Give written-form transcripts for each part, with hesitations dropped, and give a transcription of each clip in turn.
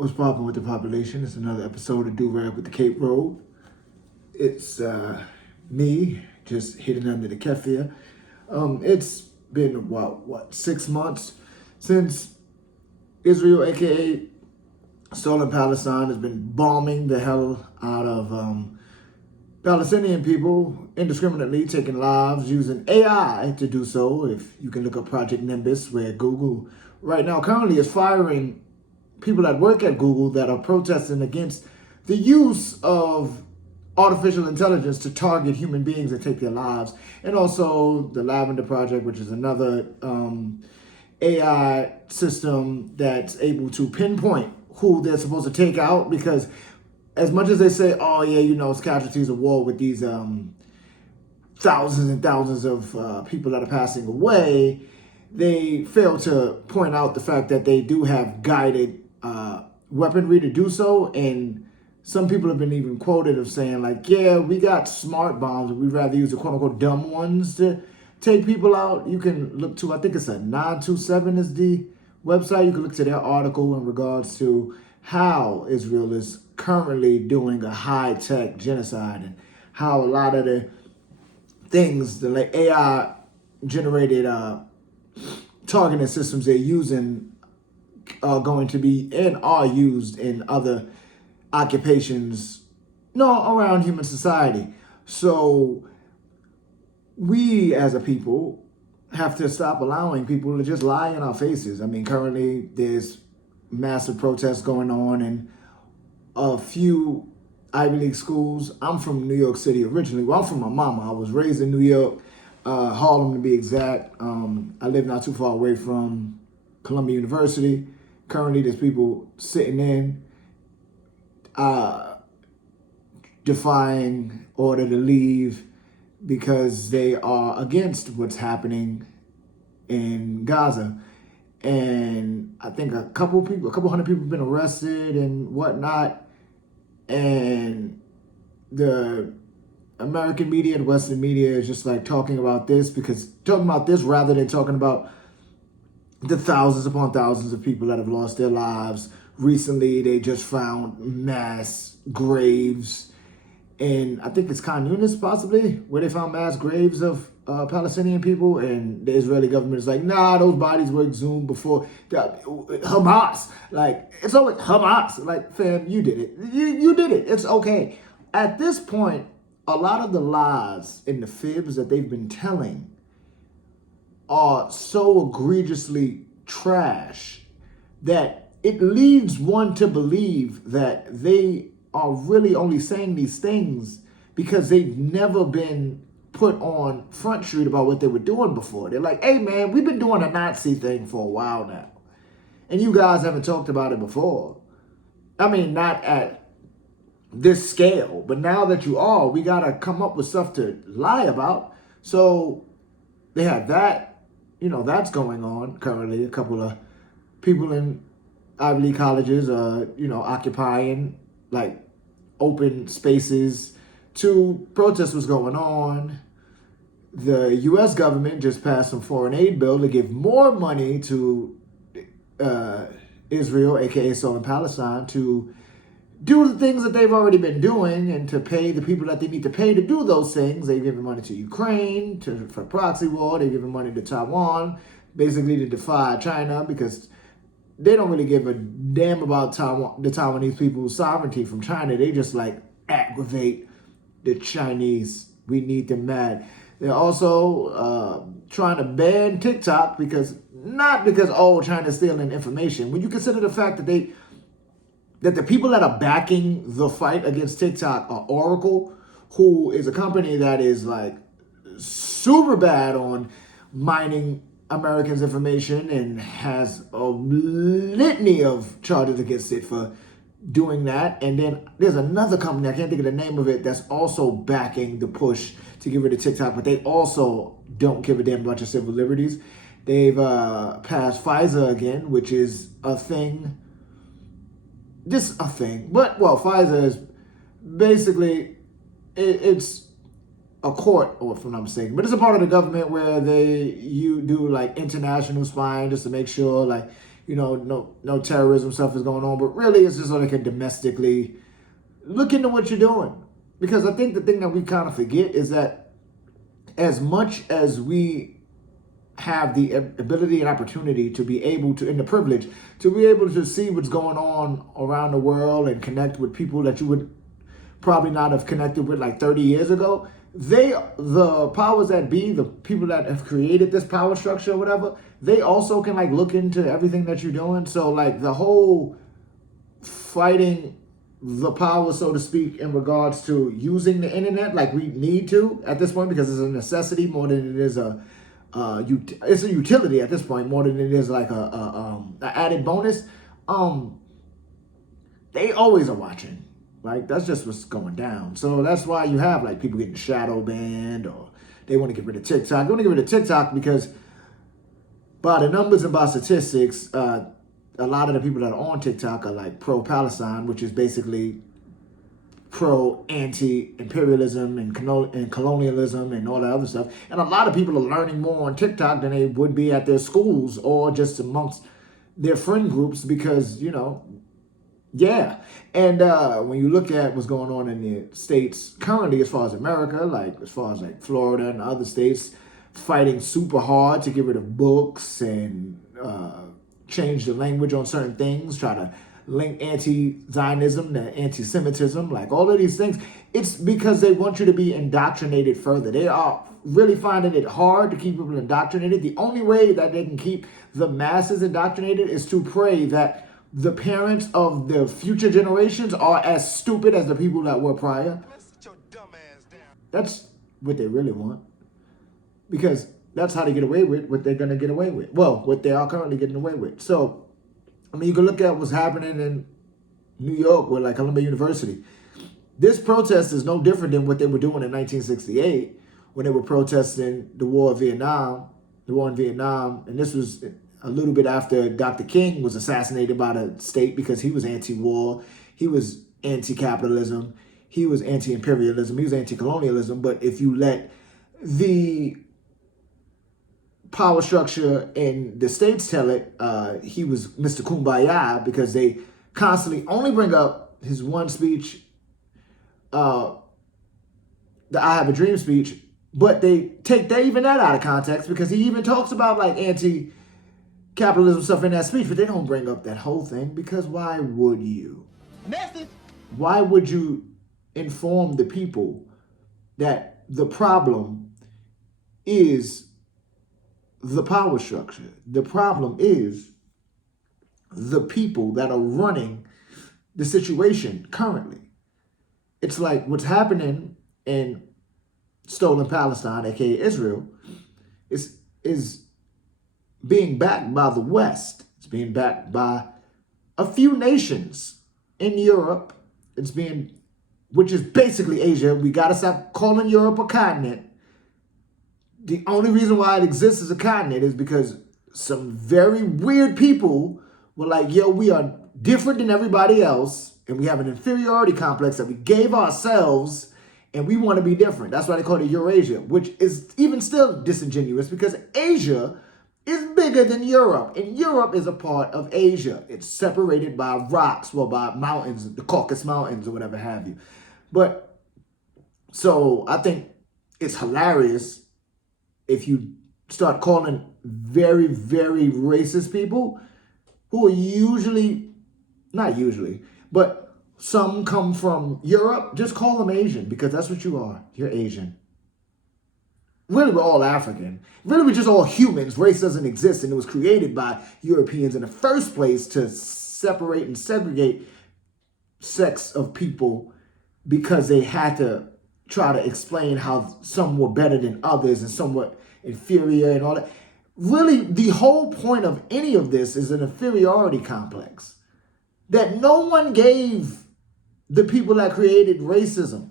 What's popping with the population? It's another episode of Do Rag with the Cape Road. It's me just hitting under the kefir. It's been about 6 months since Israel, aka Stolen Palestine, has been bombing the hell out of Palestinian people indiscriminately, taking lives using AI to do so. If you can look up Project Nimbus, where Google right now currently is firing people that work at Google that are protesting against the use of artificial intelligence to target human beings and take their lives. And also the Lavender Project, which is another AI system that's able to pinpoint who they're supposed to take out, because as much as they say, oh yeah, it's casualties of war with these thousands and thousands of people that are passing away, they fail to point out the fact that they do have guided weaponry to do so. And some people have been even quoted of saying like, yeah, we got smart bombs, but we'd rather use the quote unquote dumb ones to take people out. You can look to, I think it's a 927 is the website. You can look to their article in regards to how Israel is currently doing a high-tech genocide, and how a lot of the things, the AI generated targeting systems they're using are going to be and are used in other occupations around human society. So we as a people have to stop allowing people to just lie in our faces. I mean, currently there's massive protests going on in a few Ivy League schools. I'm from New York City originally. Well, I'm from my mama. I was raised in New York, Harlem to be exact. I live not too far away from Columbia University. Currently, there's people sitting in, defying order to leave because they are against what's happening in Gaza. And I think a couple hundred people have been arrested and whatnot. And the American media and Western media is just like talking about this rather than talking about the thousands upon thousands of people that have lost their lives. Recently, they just found mass graves in, I think it's Khan Yunis possibly, where they found mass graves of Palestinian people, and the Israeli government is like, nah, those bodies were exhumed before Hamas. Like, it's always Hamas. Like, fam, you did it. You did it. It's okay. At this point, a lot of the lies and the fibs that they've been telling are so egregiously trash that it leads one to believe that they are really only saying these things because they've never been put on Front Street about what they were doing before. They're like, hey man, we've been doing a Nazi thing for a while now, and you guys haven't talked about it before. I mean, not at this scale, but now that you are, we gotta come up with stuff to lie about. So they have that, that's going on currently. A couple of people in Ivy League colleges are, occupying like open spaces to protest what's going on. The U.S. government just passed some foreign aid bill to give more money to Israel, aka Stolen Palestine, to do the things that they've already been doing and to pay the people that they need to pay to do those things. They've given money to Ukraine for proxy war. They've given money to Taiwan, basically to defy China, because they don't really give a damn about the Taiwanese people's sovereignty from China. They just like aggravate the Chinese. We need them mad. They're also trying to ban TikTok not because China's stealing information. When you consider the fact that the people that are backing the fight against TikTok are Oracle, who is a company that is like super bad on mining Americans' information and has a litany of charges against it for doing that. And then there's another company, I can't think of the name of it, that's also backing the push to get rid of TikTok, but they also don't give a damn about your civil liberties. They've passed FISA again, which is a thing. Just a thing. But, FISA is basically, it's a court, or if I'm not mistaken, but it's a part of the government where you do like international spying just to make sure like no terrorism stuff is going on, but really it's just so they can domestically look into what you're doing. Because I think the thing that we kind of forget is that as much as we have the ability and opportunity to be able to, and the privilege to be able to see what's going on around the world and connect with people that you would probably not have connected with like 30 years ago, the powers that be, the people that have created this power structure or whatever, they also can like look into everything that you're doing. So like the whole fighting the power, so to speak, in regards to using the internet, like we need to at this point, because it's a necessity more than it is it's a utility at this point more than it is like a added bonus. They always are watching. Like that's just what's going down. So that's why you have like people getting shadow banned, or they want to get rid of TikTok. They want to get rid of TikTok because by the numbers and by statistics, a lot of the people that are on TikTok are like pro-Palestine, which is basically pro-anti-imperialism and colonialism and all that other stuff. And a lot of people are learning more on TikTok than they would be at their schools or just amongst their friend groups because, yeah. And when you look at what's going on in the states currently, as far as America, like as far as like Florida and other states fighting super hard to get rid of books and change the language on certain things, try to link anti-Zionism to anti-Semitism, like all of these things, it's because they want you to be indoctrinated further. They are really finding it hard to keep people indoctrinated. The only way that they can keep the masses indoctrinated is to pray that the parents of the future generations are as stupid as the people that were prior. That's what they really want. Because that's how they get away with what they're going to get away with. Well, what they are currently getting away with. So, I mean, you can look at what's happening in New York with like Columbia University. This protest is no different than what they were doing in 1968 when they were protesting the war in Vietnam. And this was a little bit after Dr. King was assassinated by the state because he was anti-war, he was anti-capitalism, he was anti-imperialism, he was anti-colonialism. But if you let the power structure in the states tell it, he was Mr. Kumbaya, because they constantly only bring up his one speech, the I Have a Dream speech, but they take even that out of context because he even talks about like anti-capitalism stuff in that speech, but they don't bring up that whole thing because why would you? Message. Why would you inform the people that the problem is the power structure? The problem is the people that are running the situation currently. It's like what's happening in stolen Palestine, aka Israel, is being backed by the West. It's being backed by a few nations in Europe. Which is basically Asia. We got to stop calling Europe a continent. The only reason why it exists as a continent is because some very weird people were like, yo, we are different than everybody else, and we have an inferiority complex that we gave ourselves, and we want to be different. That's why they call it Eurasia, which is even still disingenuous because Asia is bigger than Europe, and Europe is a part of Asia. It's separated by rocks, well, by mountains, the Caucasus Mountains or whatever have you. But, so I think it's hilarious if you start calling very, very racist people who are not usually, but some come from Europe, just call them Asian because that's what you are. You're Asian. Really, we're all African. Really, we're just all humans. Race doesn't exist, and it was created by Europeans in the first place to separate and segregate sects of people because they had to try to explain how some were better than others and some were inferior and all that. Really, the whole point of any of this is an inferiority complex that no one gave the people that created racism.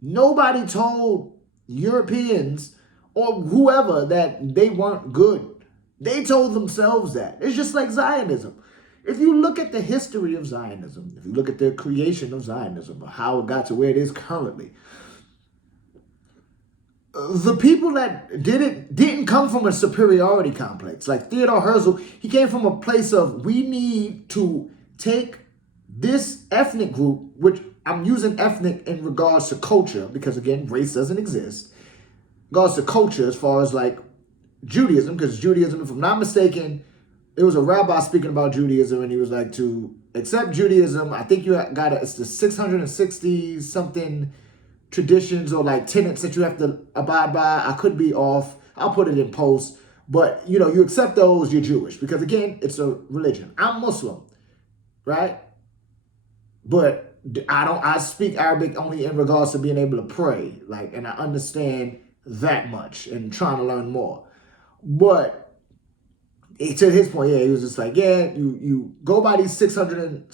Nobody told Europeans or whoever that they weren't good. They told themselves that. It's just like Zionism. If you look at the history of Zionism, if you look at the creation of Zionism, or how it got to where it is currently, the people that did it didn't come from a superiority complex. Like Theodore Herzl, he came from a place of, we need to take this ethnic group, which I'm using ethnic in regards to culture, because again, race doesn't exist. In regards to culture, as far as like Judaism, because Judaism, if I'm not mistaken, it was a rabbi speaking about Judaism, and he was like, to accept Judaism, I think you got it's the 660 something traditions or like tenets that you have to abide by. I could be off. I'll put it in post. But you accept those, you're Jewish, because again, it's a religion. I'm Muslim, right? But I speak Arabic only in regards to being able to pray, like, and I understand that much and trying to learn more. But to his point, yeah, he was just like, yeah, you go by these 600 and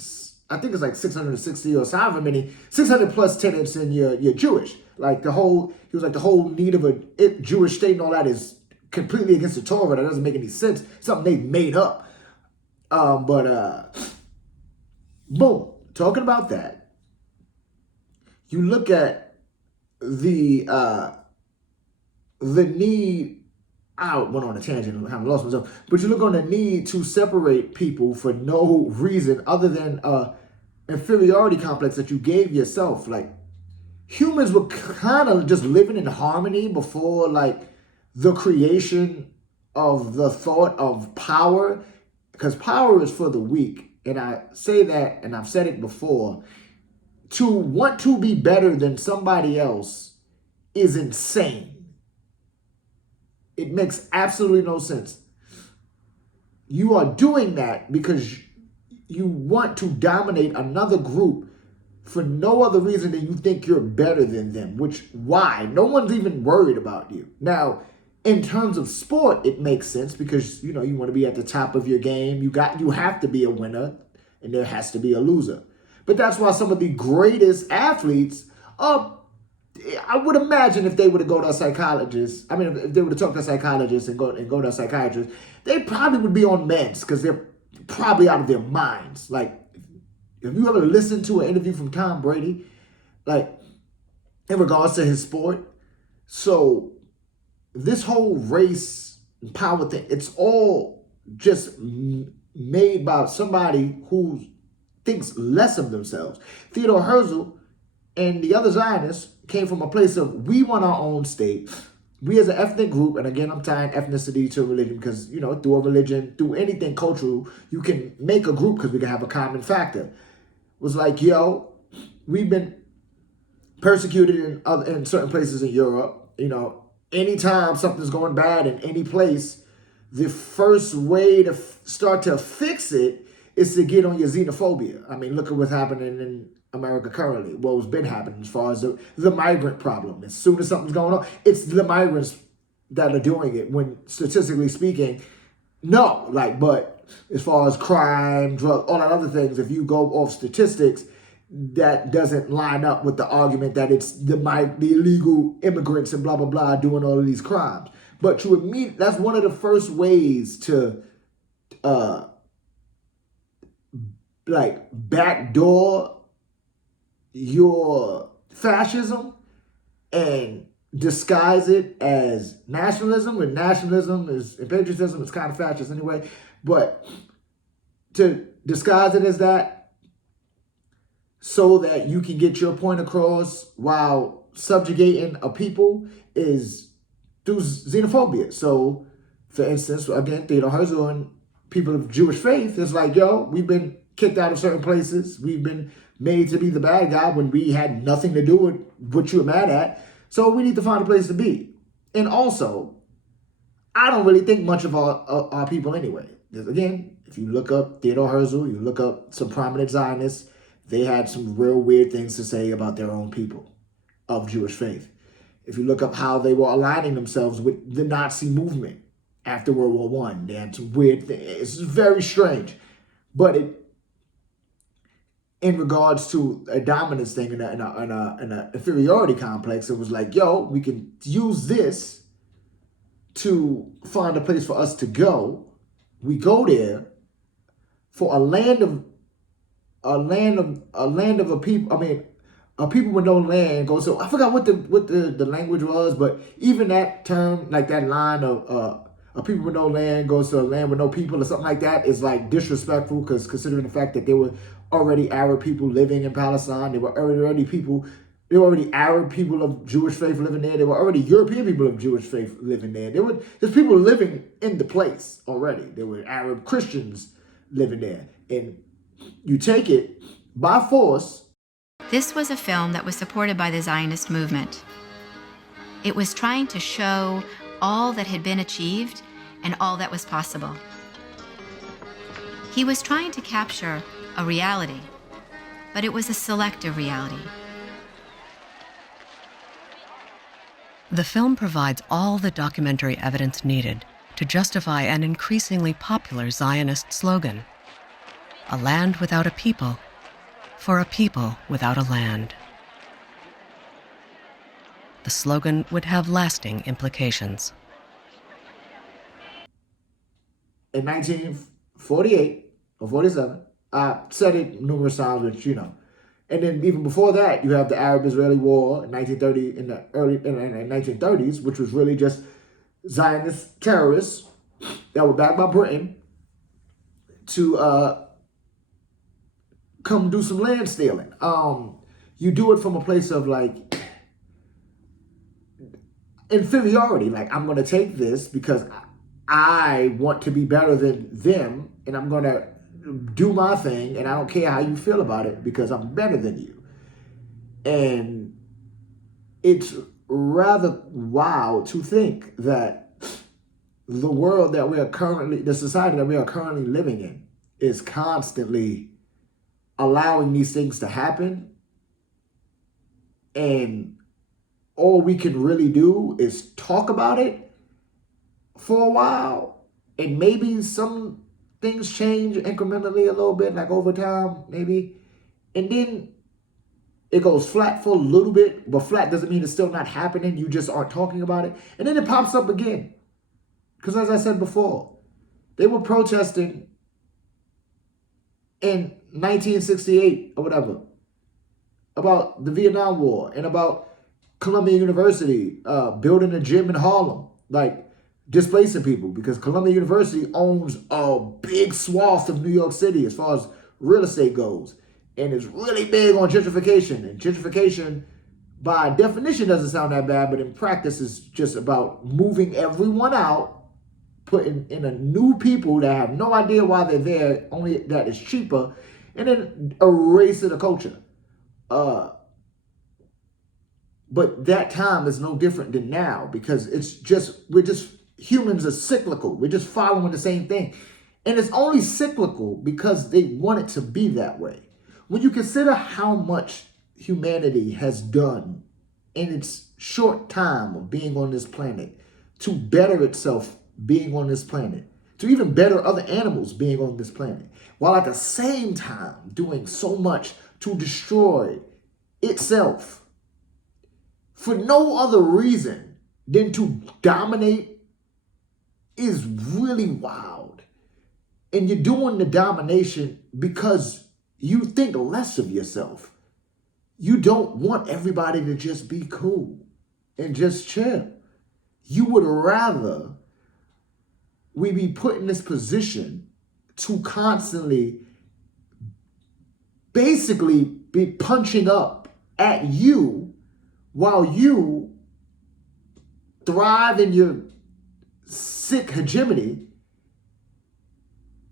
I think it's like 660 or however many, 600 plus tenets, and you're Jewish. Like he was like, the whole need of a Jewish state and all that is completely against the Torah. That doesn't make any sense. Something they made up. Boom. Talking about that, you look at the need. I went on a tangent and kind of lost myself. But you look on the need to separate people for no reason other than inferiority complex that you gave yourself. Like, humans were kind of just living in harmony before like the creation of the thought of power, because power is for the weak. And I say that, and I've said it before, to want to be better than somebody else is insane. It makes absolutely no sense. You are doing that because you want to dominate another group for no other reason than you think you're better than them. Why? No one's even worried about you. Now, in terms of sport, it makes sense because you want to be at the top of your game. You have to be a winner, and there has to be a loser. But that's why some of the greatest athletes are. I would imagine if they were to go to a psychologist, if they were to talk to a psychologist and go to a psychiatrist, they probably would be on meds because they're probably out of their minds. Like, if you ever listened to an interview from Tom Brady, like, in regards to his sport, so this whole race and power thing, it's all just made by somebody who thinks less of themselves. Theodore Herzl and the other Zionists came from a place of, we want our own state. We as an ethnic group, and again, I'm tying ethnicity to religion because, through a religion, through anything cultural, you can make a group because we can have a common factor. It was like, we've been persecuted in certain places in Europe. Anytime something's going bad in any place, the first way to start to fix it is to get on your xenophobia. Look at what's happening in America currently. What's been happening as far as the migrant problem. As soon as something's going on, it's the migrants that are doing it, when statistically speaking, no. But as far as crime, drug, all that other things, if you go off statistics, that doesn't line up with the argument that it's the illegal immigrants and blah, blah, blah doing all of these crimes. But to admit, that's one of the first ways to backdoor your fascism and disguise it as nationalism, when nationalism is, and patriotism is kind of fascist anyway, but to disguise it as that so that you can get your point across while subjugating a people is through xenophobia. So, for instance, again, Theodore Herzl and people of Jewish faith is like, we've been kicked out of certain places. We've been made to be the bad guy when we had nothing to do with what you were mad at. So we need to find a place to be. And also, I don't really think much of our people anyway. Because again, if you look up Theodore Herzl, you look up some prominent Zionists, they had some real weird things to say about their own people of Jewish faith. If you look up how they were aligning themselves with the Nazi movement after World War I, they had some weird things. It's very strange. But in regards to a dominance thing and an inferiority complex, it was like, we can use this to find a place for us to go. We go there for a land of a people. people with no land go. So I forgot what the language was, but even that term, like that line of a people with no land goes to a land with no people or something like that is like disrespectful, because considering the fact that there were already Arab people living in Palestine, there were already Arab people of Jewish faith living there. There were already European people of Jewish faith living there. There's people living in the place already. There were Arab Christians living there. And you take it by force. This was a film that was supported by the Zionist movement. It was trying to show all that had been achieved and all that was possible. He was trying to capture a reality, but it was a selective reality. The film provides all the documentary evidence needed to justify an increasingly popular Zionist slogan: a land without a people, for a people without a land. The slogan would have lasting implications. In 1948 or 47, I said it numerous times, but and then even before that, you have the Arab-Israeli War in 1930, in the 1930s, which was really just Zionist terrorists that were backed by Britain to come do some land stealing. You do it from a place of like inferiority. Like, I'm going to take this because I want to be better than them, and I'm going to do my thing, and I don't care how you feel about it because I'm better than you. And it's rather wild to think that the world that the society that we are currently living in is constantly allowing these things to happen. And all we can really do is talk about it for a while. And maybe some things change incrementally a little bit, like over time, maybe. And then it goes flat for a little bit, but flat doesn't mean it's still not happening. You just aren't talking about it. And then it pops up again. Because as I said before, they were protesting in 1968 or whatever about the Vietnam War and about Columbia University building a gym in Harlem, like displacing people, because Columbia University owns a big swath of New York City as far as real estate goes. And it's really big on gentrification. And gentrification, by definition, doesn't sound that bad, but in practice, is just about moving everyone out, putting in a new people that have no idea why they're there, only that it's cheaper, and then erasing the culture. But that time is no different than now, because humans are cyclical. We're just following the same thing. And it's only cyclical because they want it to be that way. When you consider how much humanity has done in its short time of being on this planet to better itself being on this planet, to even better other animals being on this planet, while at the same time doing so much to destroy itself for no other reason than to dominate, is really wild. And you're doing the domination because you think less of yourself. You don't want everybody to just be cool and just chill. You would rather we be put in this position to constantly basically be punching up at you while you thrive in your sick hegemony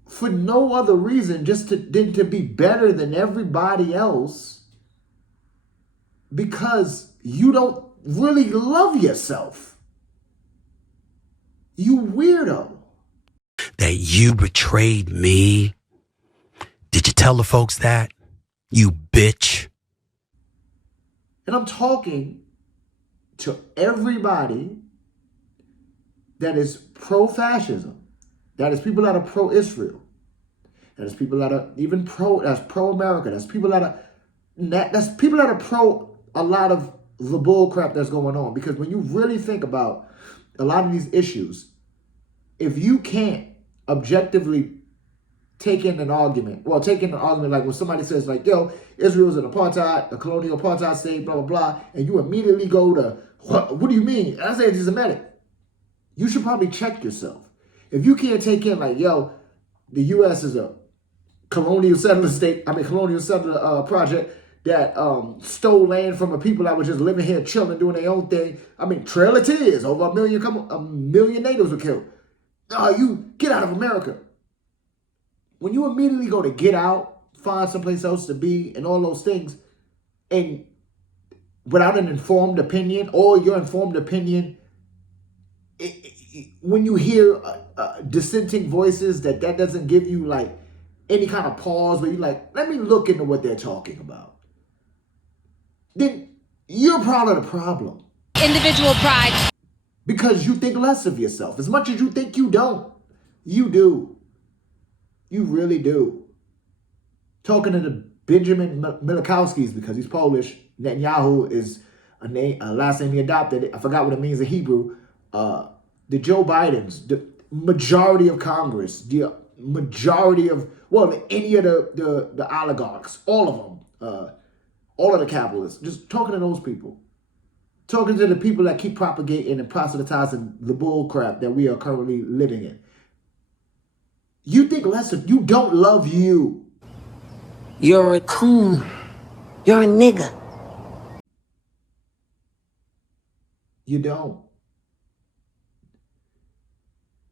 for no other reason than to be better than everybody else, because you don't really love yourself. You weirdo. That you betrayed me? Did you tell the folks that? You bitch. And I'm talking to everybody that is pro-fascism, that is people that are pro-Israel, that is people that are even pro-America, that's people that are pro a lot of the bull crap that's going on. Because when you really think about a lot of these issues, if you can't objectively taking an argument like when somebody says like, yo, Israel's an apartheid, a colonial apartheid state, blah, blah, blah, and you immediately go to, what do you mean? And I say anti-Semitic. You should probably check yourself. If you can't take in like, yo, the U.S. is a colonial settler project that stole land from a people that were just living here, chilling, doing their own thing. I mean, Trail of Tears, over a million natives were killed. You get out of America. When you immediately go to get out, find someplace else to be, and all those things, and without an informed opinion, or your informed opinion, when you hear dissenting voices, that doesn't give you like any kind of pause where you're like, let me look into what they're talking about, then you're part of the problem. Individual pride. Because you think less of yourself. As much as you think you don't, you do. You really do. Talking to the Benjamin Milikowskis, because he's Polish, Netanyahu is a last name he adopted. I forgot what it means in Hebrew. The Joe Bidens, the majority of Congress, the majority of, any of the oligarchs, all of them, all of the capitalists, just talking to those people. Talking to the people that keep propagating and proselytizing the bull crap that we are currently living in. You think less of, you don't love you. You're a coon. You're a nigga. You don't.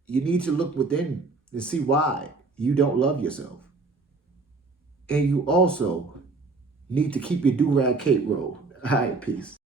You need to look within and see why you don't love yourself. And you also need to keep your do-rag cape rolled. All right, peace.